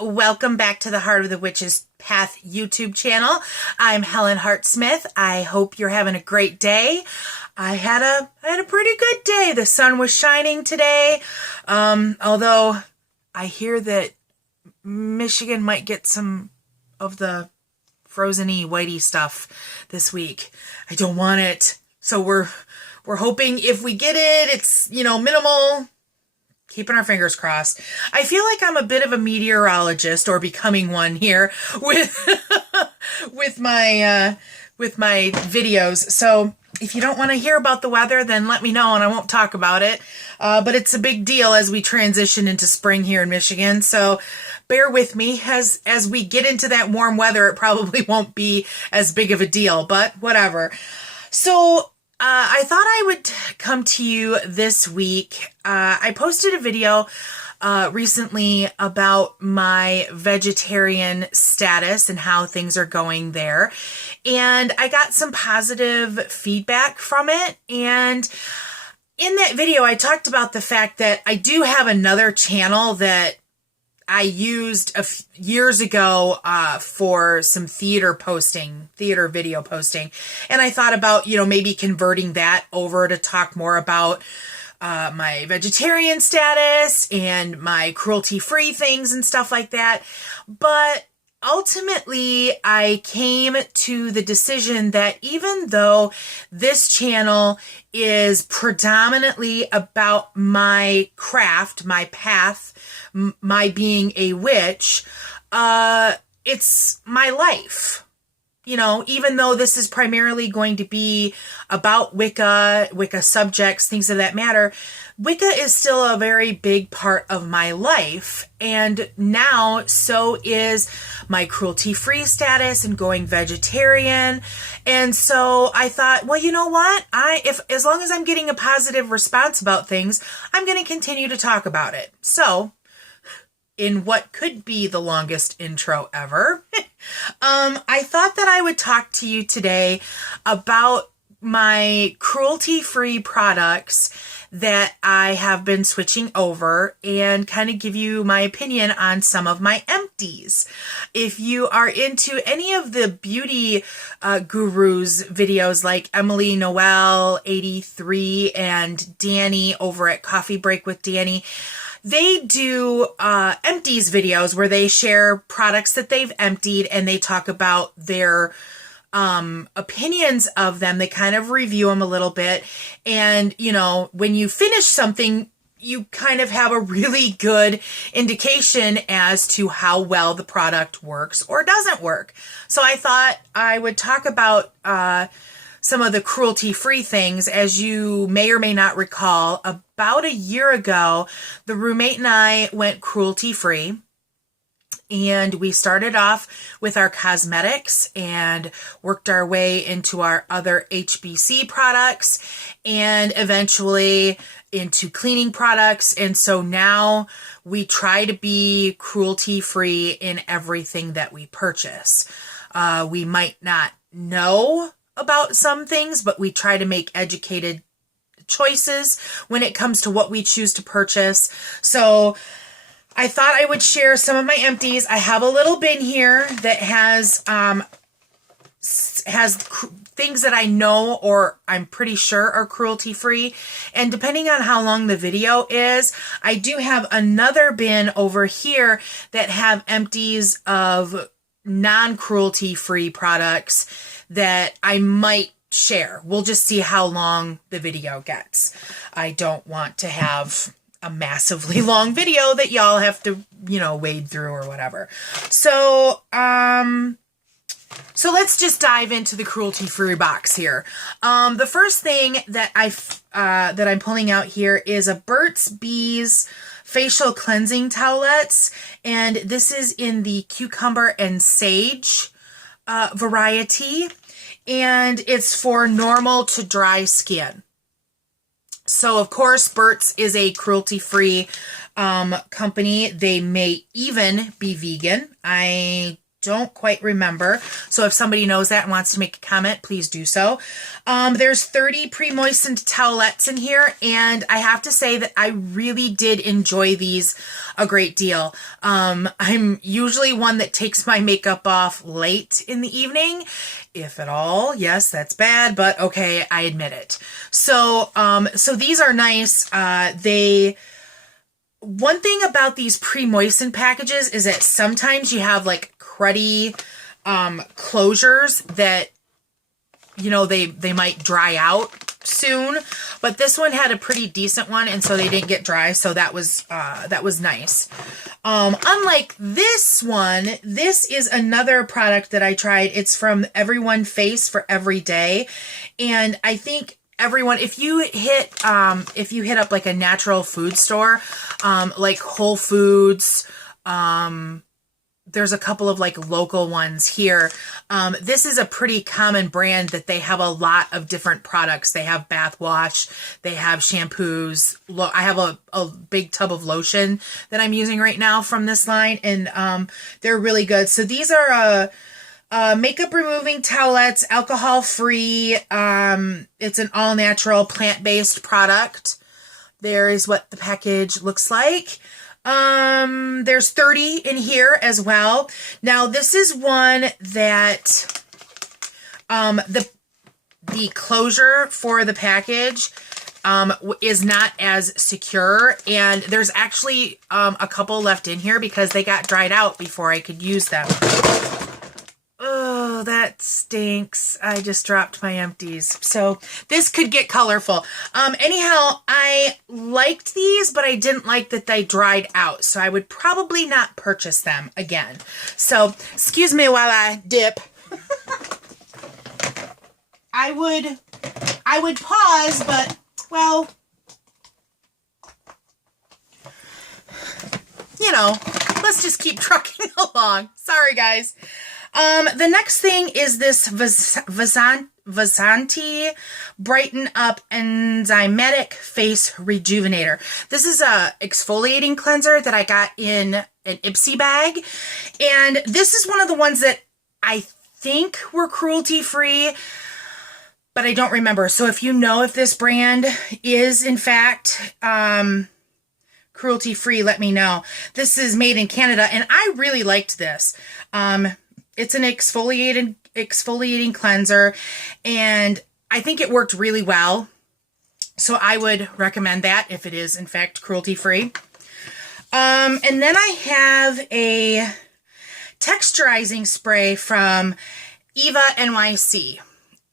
welcome back to the Heart of the Witch's Path YouTube channel. I'm Helen Hart-Smith. I hope you're having a great day. I had a pretty good day. The sun was shining today, although I hear that Michigan might get some of the frozen-y, whitey stuff this week. I don't want it, so we're hoping if we get it, it's, minimal. Keeping our fingers crossed. I feel like I'm a bit of a meteorologist, or becoming one here with with my videos. So if you don't want to hear about the weather, then let me know and I won't talk about it. But it's a big deal as we transition into spring here in Michigan. So bear with me as we get into that warm weather. It probably won't be as big of a deal, but whatever. So I thought I would come to you this week. I posted a video recently about my vegetarian status and how things are going there. And I got some positive feedback from it. And in that video, I talked about the fact that I do have another channel that I used years ago for some theater video posting. And I thought about, maybe converting that over to talk more about my vegetarian status and my cruelty-free things and stuff like that. But ultimately, I came to the decision that even though this channel is predominantly about my craft, my path, my being a witch, it's my life. Even though this is primarily going to be about Wicca subjects, things of that matter, Wicca is still a very big part of my life. And now so is my cruelty-free status and going vegetarian. And so I thought, well, you know what? As long as I'm getting a positive response about things, I'm going to continue to talk about it. So in what could be the longest intro ever, I thought that I would talk to you today about my cruelty-free products that I have been switching over and kind of give you my opinion on some of my empties. If you are into any of the beauty gurus videos like Emily Noel 83 and Danny over at Coffee Break with Danny, they do empties videos where they share products that they've emptied and they talk about their opinions of them. They kind of review them a little bit. And, when you finish something, you kind of have a really good indication as to how well the product works or doesn't work. So I thought I would talk about some of the cruelty-free things. As you may or may not recall, about a year ago, the roommate and I went cruelty-free. And we started off with our cosmetics and worked our way into our other HBC products and eventually into cleaning products. And so now we try to be cruelty-free in everything that we purchase. We might not know about some things, but we try to make educated choices when it comes to what we choose to purchase. So I thought I would share some of my empties. I have a little bin here that has things that I know or I'm pretty sure are cruelty-free. And depending on how long the video is, I do have another bin over here that have empties of non-cruelty-free products that I might share. We'll just see how long the video gets. I don't want to have a massively long video that y'all have to, wade through or whatever. So, so let's just dive into the cruelty-free box here. The first thing that that I'm pulling out here is a Burt's Bees facial cleansing towelettes, and this is in the cucumber and sage variety, and it's for normal to dry skin. So, of course, Burt's is a cruelty-free company. They may even be vegan. I don't quite remember. So if somebody knows that and wants to make a comment, please do so. There's 30 pre-moistened towelettes in here, and I have to say that I really did enjoy these a great deal. I'm usually one that takes my makeup off late in the evening, if at all. Yes, that's bad, but okay, I admit it. So these are nice. One thing about these pre-moistened packages is that sometimes you have like cruddy closures that, you know, they might dry out soon, but this one had a pretty decent one, and so they didn't get dry, so that was nice. Unlike this one, this is another product that I tried. It's from Everyone Face for Every Day, and I think everyone, if you hit up like a natural food store, like Whole Foods, there's a couple of like local ones here. This is a pretty common brand that they have a lot of different products. They have bath wash, they have shampoos. I have a big tub of lotion that I'm using right now from this line, and they're really good. So these are makeup removing towelettes, alcohol free. It's an all natural plant-based product. There is what the package looks like. There's 30 in here as well. Now this is one that the closure for the package is not as secure, and there's actually a couple left in here because they got dried out before I could use them. Oh, that stinks. I just dropped my empties. So this could get colorful. Anyhow, I liked these, but I didn't like that they dried out. So I would probably not purchase them again. So excuse me while I dip. I would pause, but well, you know, let's just keep trucking along. Sorry, guys. The next thing is this Vasanti Brighten Up Enzymatic Face Rejuvenator. This is a exfoliating cleanser that I got in an Ipsy bag. And this is one of the ones that I think were cruelty free, but I don't remember. So if you know if this brand is in fact cruelty free, let me know. This is made in Canada, and I really liked this. It's an exfoliating cleanser, and I think it worked really well. So I would recommend that if it is in fact cruelty free. And then I have a texturizing spray from Eva NYC.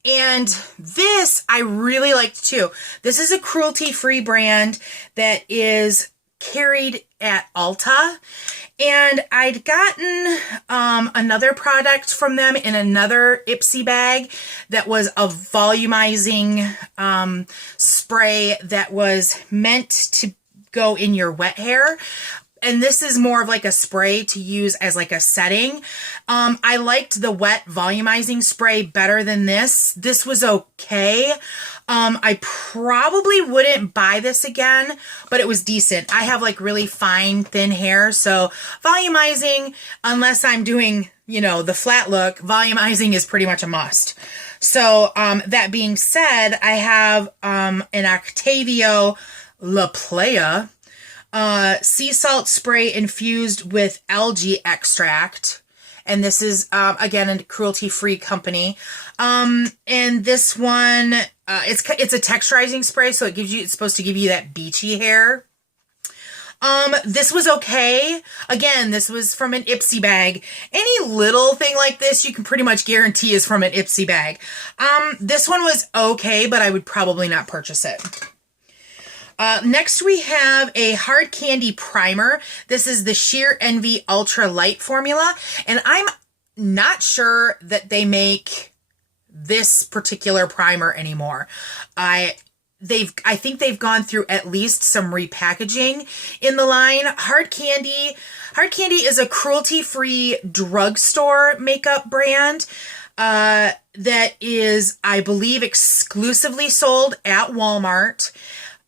And this I really liked too. This is a cruelty free brand that is carried at Ulta. And I'd gotten another product from them in another Ipsy bag that was a volumizing spray that was meant to go in your wet hair. And this is more of like a spray to use as like a setting. I liked the wet volumizing spray better than this. This was okay. I probably wouldn't buy this again, but it was decent. I have like really fine, thin hair, so volumizing, unless I'm doing, you know, the flat look, volumizing is pretty much a must. So, that being said, I have an Octavio La Playa sea salt spray infused with algae extract. And this is, again, a cruelty-free company. And this one, it's a texturizing spray, so it's supposed to give you that beachy hair. This was okay. Again, this was from an Ipsy bag. Any little thing like this, you can pretty much guarantee is from an Ipsy bag. This one was okay, but I would probably not purchase it. Next we have a hard candy primer. This is the Sheer Envy Ultra Light formula, and I'm not sure that they make this particular primer anymore. I think they've gone through at least some repackaging in the line. Hard Candy is a cruelty-free drugstore makeup brand that is, I believe, exclusively sold at Walmart.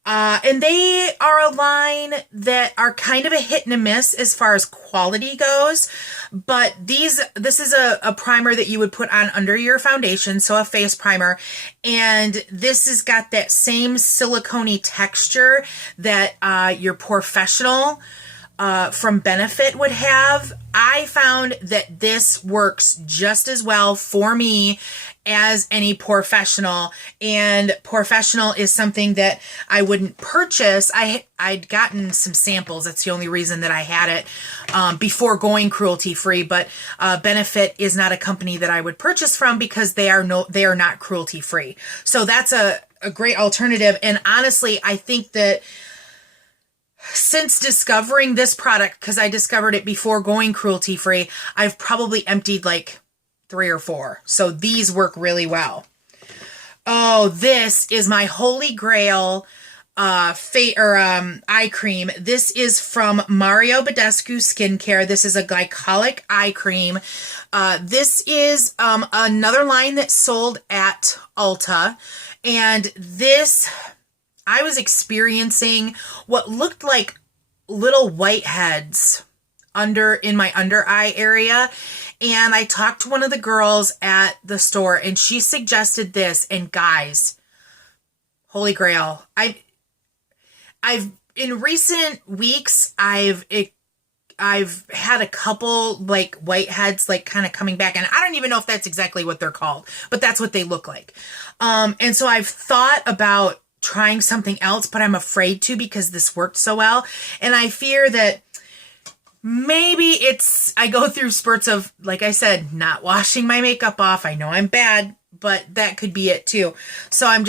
And they are a line that are kind of a hit and a miss as far as quality goes. But this is a primer that you would put on under your foundation, so a face primer. And this has got that same silicone-y texture that your Professional from Benefit would have. I found that this works just as well for me as any Professional, and Professional is something that I wouldn't purchase. I'd gotten some samples. That's the only reason that I had it before going cruelty free. But Benefit is not a company that I would purchase from because they are not cruelty free. So that's a great alternative. And honestly, I think that since discovering this product, because I discovered it before going cruelty free, I've probably emptied like 3 or 4. So these work really well. Oh, this is my holy grail eye cream. This is from Mario Badescu Skincare. This is a glycolic eye cream. This is another line that's sold at Ulta. And this, I was experiencing what looked like little whiteheads in my under eye area. And I talked to one of the girls at the store and she suggested this, and guys, holy grail. I've in recent weeks, I've had a couple like whiteheads like kind of coming back, and I don't even know if that's exactly what they're called, but that's what they look like. And so I've thought about trying something else, but I'm afraid to because this worked so well. And I fear that maybe I go through spurts of, like I said, not washing my makeup off. I know I'm bad, but that could be it too. So I'm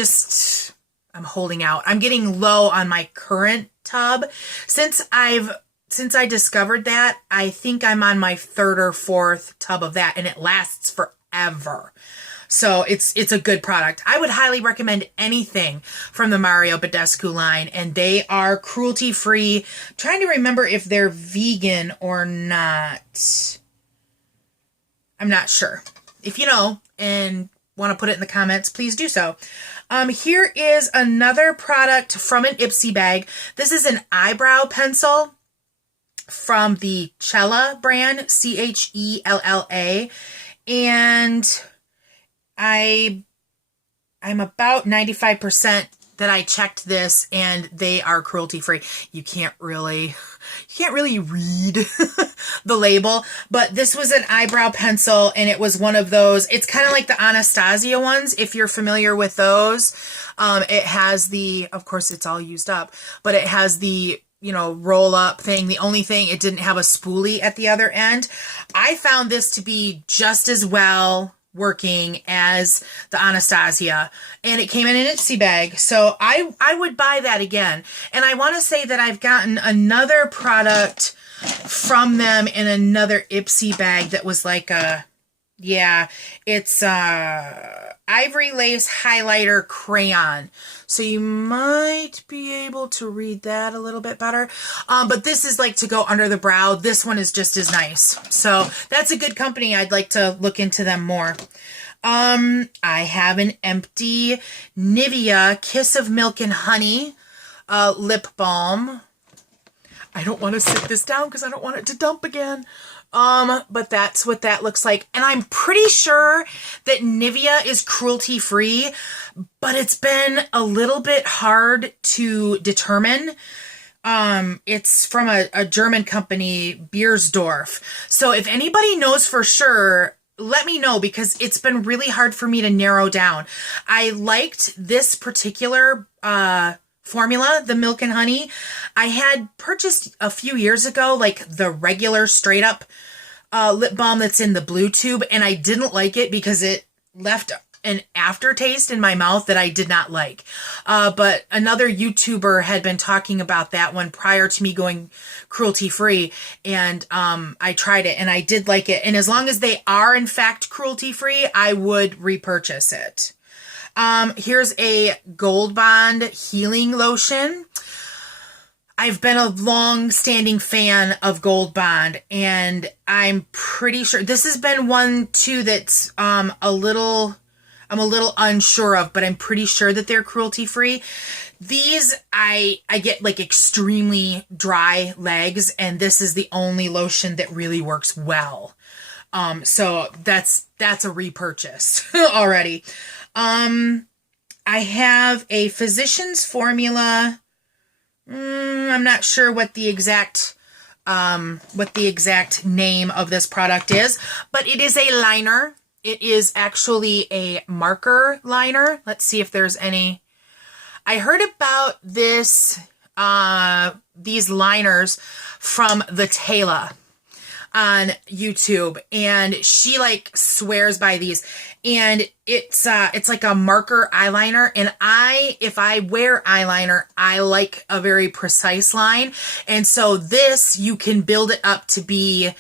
holding out. I'm getting low on my current tub. Since I discovered that, I think I'm on my 3rd or 4th tub of that, and it lasts forever. So it's a good product. I would highly recommend anything from the Mario Badescu line, and they are cruelty free. Trying to remember if they're vegan or not. I'm not sure. If you know and want to put it in the comments, please do so. Here is another product from an Ipsy bag. This is an eyebrow pencil from the Chella brand, Chella, and I'm about 95% that I checked this, and they are cruelty free. You can't really read the label, but this was an eyebrow pencil, and it was one of those. It's kind of like the Anastasia ones, if you're familiar with those. It has of course it's all used up, but it has the roll up thing. The only thing, it didn't have a spoolie at the other end. I found this to be just as well working as the Anastasia, and it came in an Ipsy bag, so I would buy that again. And I want to say that I've gotten another product from them in another Ipsy bag that was like it's Ivory Lace Highlighter Crayon. So you might be able to read that a little bit better. But this is like to go under the brow. This one is just as nice. So that's a good company. I'd like to look into them more. I have an empty Nivea Kiss of Milk and Honey lip balm. I don't want to sit this down because I don't want it to dump again. But that's what that looks like. And I'm pretty sure that Nivea is cruelty free, but it's been a little bit hard to determine. It's from a German company, Beiersdorf. So if anybody knows for sure, let me know, because it's been really hard for me to narrow down. I liked this particular, formula, the milk and honey. I had purchased a few years ago, like the regular straight up lip balm that's in the blue tube, and I didn't like it because it left an aftertaste in my mouth that I did not like. But another YouTuber had been talking about that one prior to me going cruelty free, and I tried it and I did like it. And as long as they are in fact cruelty free, I would repurchase it. Here's a Gold Bond healing lotion. I've been a long-standing fan of Gold Bond, and I'm pretty sure this has been one too that's I'm a little unsure of, but I'm pretty sure that they're cruelty-free. These, I get like extremely dry legs, and this is the only lotion that really works well. So that's a repurchase already. I have a Physicians Formula. I'm not sure what the exact name of this product is, but it is a liner. It is actually a marker liner. Let's see if there's any. I heard about this, these liners from the Taylor on YouTube, and she like swears by these, and it's like a marker eyeliner, and if I wear eyeliner, I like a very precise line, and so this, you can build it up to be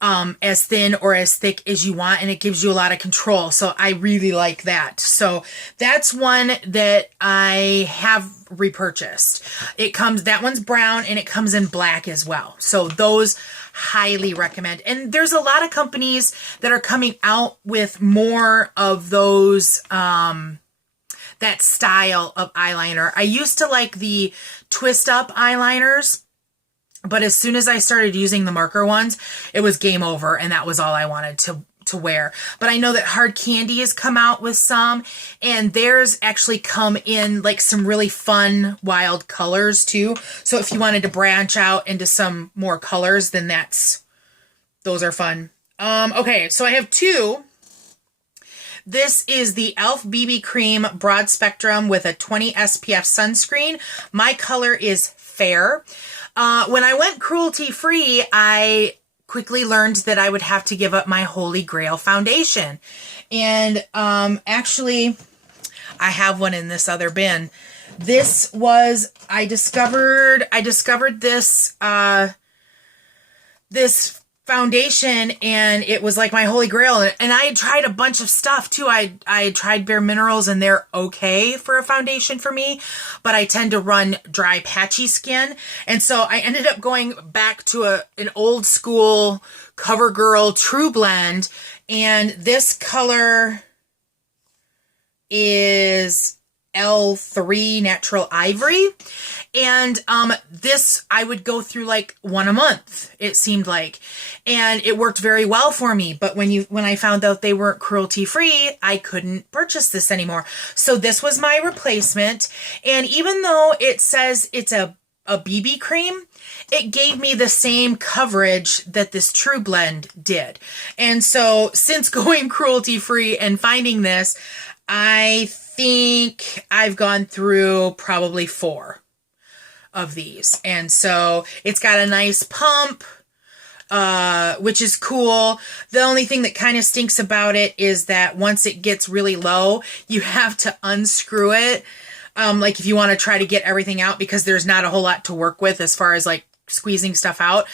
as thin or as thick as you want, and it gives you a lot of control. So I really like that. So that's one that I have repurchased. That one's brown, and it comes in black as well. So those highly recommend. And there's a lot of companies that are coming out with more of those, that style of eyeliner. I used to like the twist up eyeliners, but as soon as I started using the marker ones, it was game over, and that was all I wanted to wear. But I know that Hard Candy has come out with some, and theirs actually come in like some really fun, wild colors too. So if you wanted to branch out into some more colors, then those are fun. Okay, so I have two. This is the e.l.f. BB Cream Broad Spectrum with a 20 SPF sunscreen. My color is fair. When I went cruelty free, I quickly learned that I would have to give up my Holy Grail foundation. And actually, I have one in this other bin. This was, I discovered this this foundation, and it was like my Holy Grail. And I had tried a bunch of stuff too. I tried Bare Minerals, and they're okay for a foundation for me, but I tend to run dry, patchy skin. And so I ended up going back to an old school CoverGirl True Blend, and this color is L3 Natural Ivory. And this, I would go through like one a month, it seemed like, and it worked very well for me. But when I found out they weren't cruelty free, I couldn't purchase this anymore. So this was my replacement. And even though it says it's a BB cream, it gave me the same coverage that this True Blend did. And so since going cruelty free and finding this, I think I've gone through probably 4 of these. And so it's got a nice pump, which is cool. The only thing that kind of stinks about it is that once it gets really low, you have to unscrew it. Like if you want to try to get everything out, because there's not a whole lot to work with as far as like squeezing stuff out.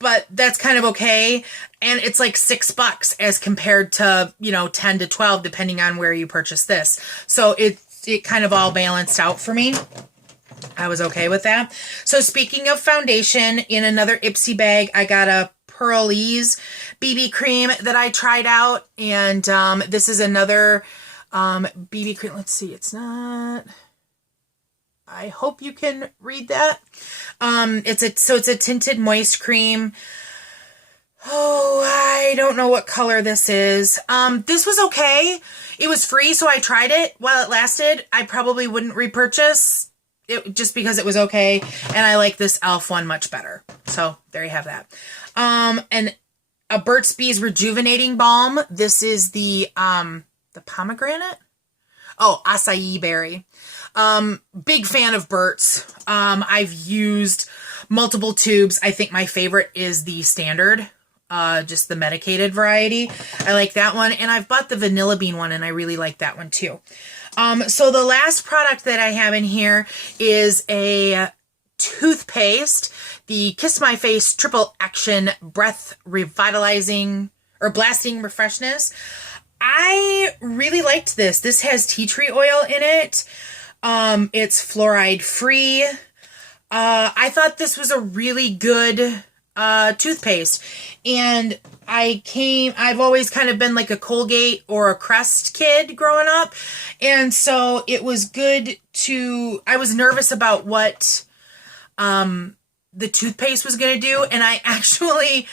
But that's kind of okay. And it's like $6 as compared to, 10 to 12, depending on where you purchase this. So it kind of all balanced out for me. I was okay with that. So speaking of foundation, in another Ipsy bag, I got a Pearlese BB cream that I tried out. And this is another BB cream. Let's see, it's not... I hope you can read that. It's a tinted moist cream. Oh, I don't know what color this is. This was okay. It was free, so I tried it while it lasted. I probably wouldn't repurchase it just because it was okay, and I like this e.l.f. one much better. So there you have that. And a Burt's Bees Rejuvenating Balm. This is the pomegranate? Oh, acai berry. Big fan of Burt's. I've used multiple tubes. I think my favorite is the standard, just the medicated variety. I like that one. And I've bought the vanilla bean one, and I really like that one too. So the last product that I have in here is a toothpaste, the Kiss My Face Triple Action Breath Revitalizing or Blasting Refreshness. I really liked this. This has tea tree oil in it. It's fluoride free. I thought this was a really good toothpaste. And I've always kind of been like a Colgate or a Crest kid growing up. And so it was good I was nervous about what the toothpaste was going to do. And I actually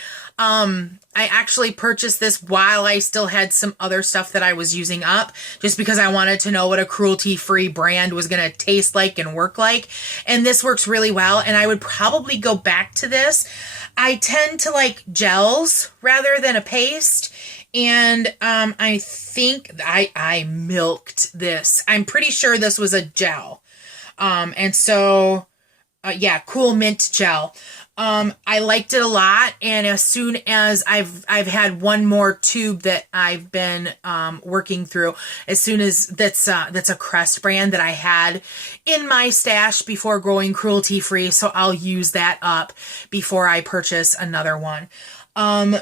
purchased this while I still had some other stuff that I was using up, just because I wanted to know what a cruelty-free brand was going to taste like and work like. And this works really well, and I would probably go back to this. I tend to like gels rather than a paste, and I think I milked this. I'm pretty sure this was a gel. And so, yeah, Cool Mint Gel. I liked it a lot, and as soon as I've had one more tube that I've been working through, as soon as that's a Crest brand that I had in my stash before going cruelty free, so I'll use that up before I purchase another one.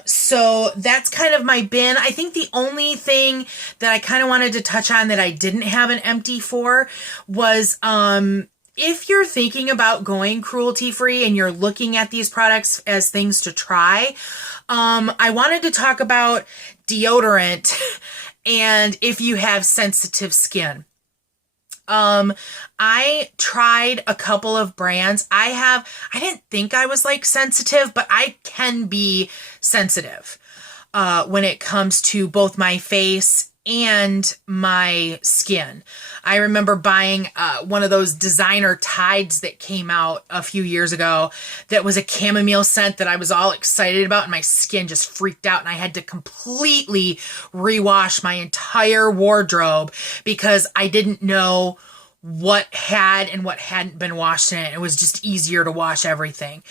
So that's kind of my bin. I think the only thing that I kind of wanted to touch on that I didn't have an empty for was if you're thinking about going cruelty-free and you're looking at these products as things to try, I wanted to talk about deodorant and if you have sensitive skin. I tried a couple of brands. I didn't think I was like sensitive, but I can be sensitive when it comes to both my face and my skin. I remember buying one of those designer Tides that came out a few years ago that was a chamomile scent that I was all excited about, and my skin just freaked out, and I had to completely rewash my entire wardrobe because I didn't know what had and what hadn't been washed in it. It was just easier to wash everything.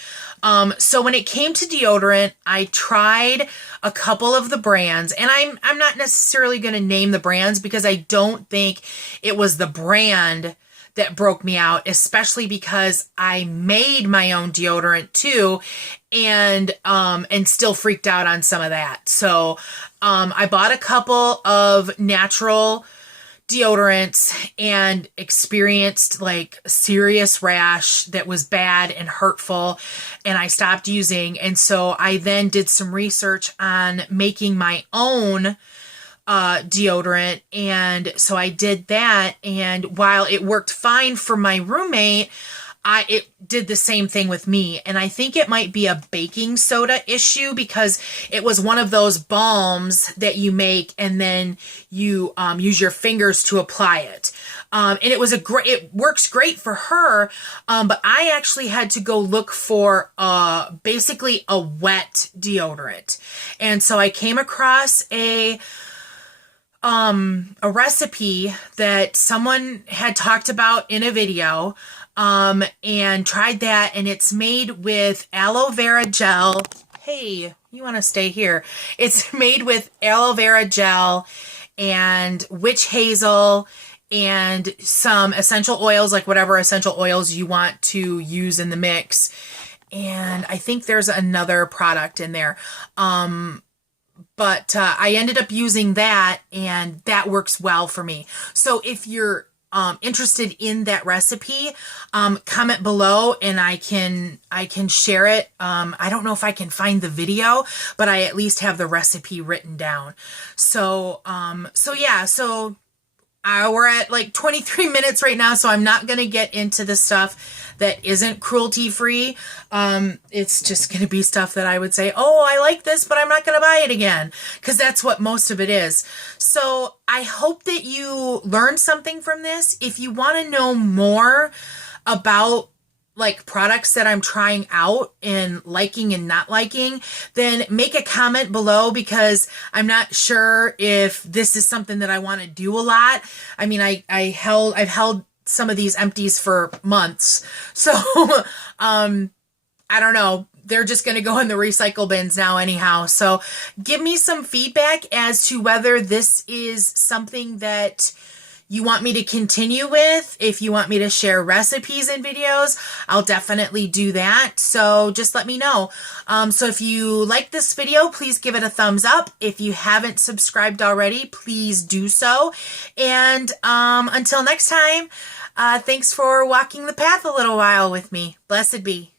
So when it came to deodorant, I tried a couple of the brands, and I'm not necessarily going to name the brands because I don't think it was the brand that broke me out, especially because I made my own deodorant too, and still freaked out on some of that. So, I bought a couple of natural deodorants and experienced like serious rash that was bad and hurtful, and I stopped using. And so I then did some research on making my own deodorant, and so I did that, and while it worked fine for my roommate, it did the same thing with me. And I think it might be a baking soda issue because it was one of those balms that you make and then you use your fingers to apply it. And it works great for her. But I actually had to go look for basically a wet deodorant. And so I came across a recipe that someone had talked about in a video, and tried that, and it's made with aloe vera gel. Hey, you want to stay here. It's made with aloe vera gel and witch hazel and some essential oils, like whatever essential oils you want to use in the mix. And I think there's another product in there. But I ended up using that, and that works well for me. So if you're interested in that recipe, comment below and I can share it. I don't know if I can find the video, but I at least have the recipe written down. So yeah, we're at like 23 minutes right now, so I'm not going to get into the stuff that isn't cruelty free. It's just going to be stuff that I would say, oh, I like this, but I'm not going to buy it again, because that's what most of it is. So I hope that you learned something from this. If you want to know more about like products that I'm trying out and liking and not liking, then make a comment below, because I'm not sure if this is something that I want to do a lot. I mean, I've held some of these empties for months. So, I don't know. They're just going to go in the recycle bins now anyhow. So give me some feedback as to whether this is something that you want me to continue with. If you want me to share recipes and videos, I'll definitely do that. So just let me know. So if you like this video, please give it a thumbs up. If you haven't subscribed already, please do so. And until next time, thanks for walking the path a little while with me. Blessed be.